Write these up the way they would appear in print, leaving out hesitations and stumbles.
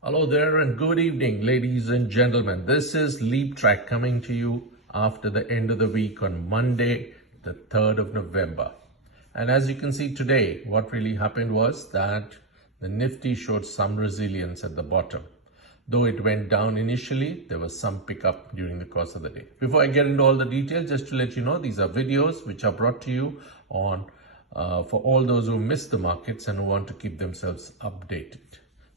Hello there and good evening, ladies and gentlemen. This is LEAPTRAC coming to you after the end of the week on Monday, the 3rd of November. And as you can see today, what really happened was that the Nifty showed some resilience at the bottom. Though it went down initially, there was some pickup during the course of the day. Before I get into all the details, just to let you know, these are videos which are brought to you on for all those who miss the markets and who want to keep themselves updated.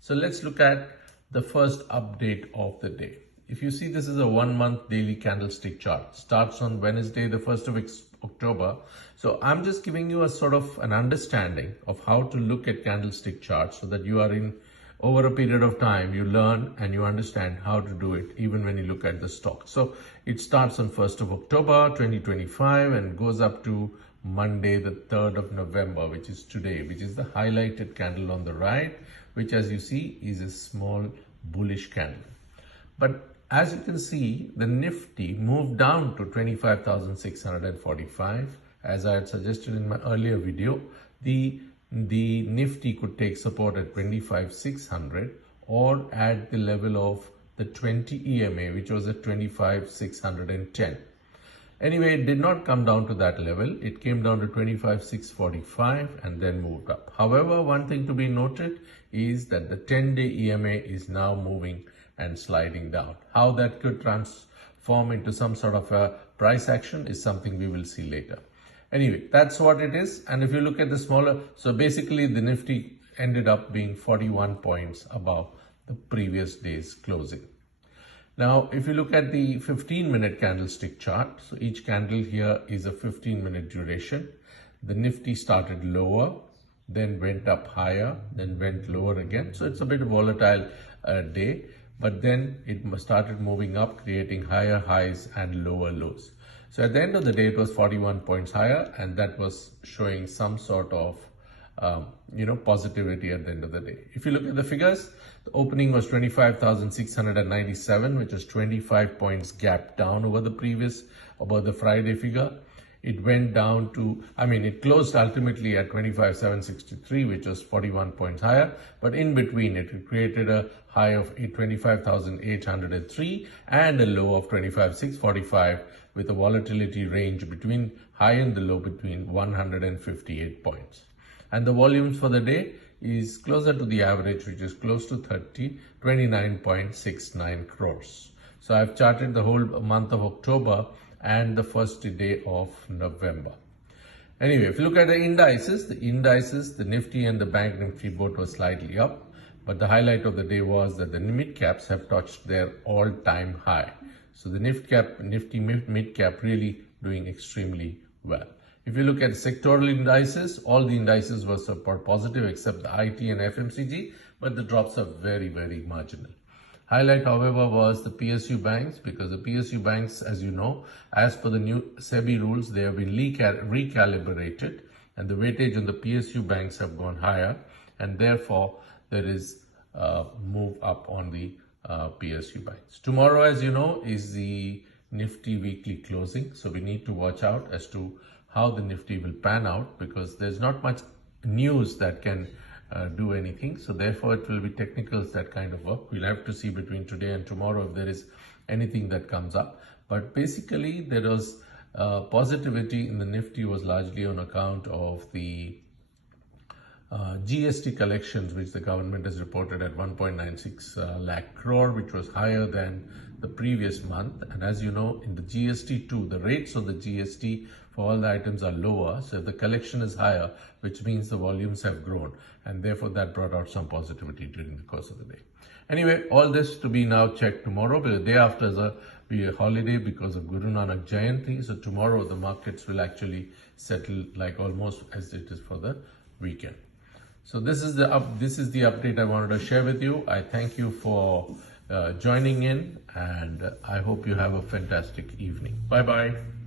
So let's look at the first update of the day. If you see, this is a 1 month daily candlestick chart. Starts on Wednesday, the 1st of October. So I'm just giving you a sort of an understanding of how to look at candlestick charts so that you are over a period of time, you learn and you understand how to do it even when you look at the stock. So it starts on 1st of October 2025 and goes up to Monday the 3rd of November, which is today, which is the highlighted candle on the right, which as you see is a small bullish candle. But as you can see, the Nifty moved down to 25,645. As I had suggested in my earlier video, the Nifty could take support at 25,600 or at the level of the 20 EMA, which was at 25,610. Anyway, it did not come down to that level. It came down to 25,645 and then moved up. However, one thing to be noted is that the 10-day EMA is now moving and sliding down. How that could transform into some sort of a price action is something we will see later. Anyway, that's what it is. And if you look at the smaller, so basically the Nifty ended up being 41 points above the previous day's closing. Now, if you look at the 15-minute candlestick chart, so each candle here is a 15-minute duration. The Nifty started lower, then went up higher, then went lower again. So it's a bit volatile day, but then it started moving up, creating higher highs and lower lows. So at the end of the day, it was 41 points higher, and that was showing some sort of positivity at the end of the day. If you look at the figures, the opening was 25,697, which is 25 points gap down over the Friday figure. It went down to, it closed ultimately at 25,763, which was 41 points higher. But in between, it created a high of 25,803 and a low of 25,645 with a volatility range between high and the low between 158 points. And the volumes for the day is closer to the average, which is close to 29.69 crores. So I've charted the whole month of October and the first day of November. Anyway, if you look at the indices, the Nifty and the BANKNIFTY both were slightly up. But the highlight of the day was that the mid caps have touched their all-time high. So the Nifty mid cap really doing extremely well. If you look at sectoral indices, all the indices were support positive except the IT and FMCG, but the drops are very, very marginal. Highlight, however, was the PSU banks, because the PSU banks, as you know, as per the new SEBI rules, they have been recalibrated, and the weightage on the PSU banks have gone higher, and therefore there is a move up on the PSU banks. Tomorrow, as you know, is the Nifty weekly closing, so we need to watch out as to how the Nifty will pan out, because there's not much news that can do anything. So therefore, it will be technicals that kind of work. We'll have to see between today and tomorrow if there is anything that comes up. But basically, there was positivity in the Nifty was largely on account of the GST collections, which the government has reported at 1.96 lakh crore, which was higher than the previous month. And as you know, in the GST too, the rates of the GST for all the items are lower. So the collection is higher, which means the volumes have grown. And therefore, that brought out some positivity during the course of the day. Anyway, all this to be now checked tomorrow, but the day after is be a holiday because of Guru Nanak Jayanti. So tomorrow, the markets will actually settle like almost as it is for the weekend. So this is the update I wanted to share with you. I thank you for joining in, and I hope you have a fantastic evening. Bye-bye.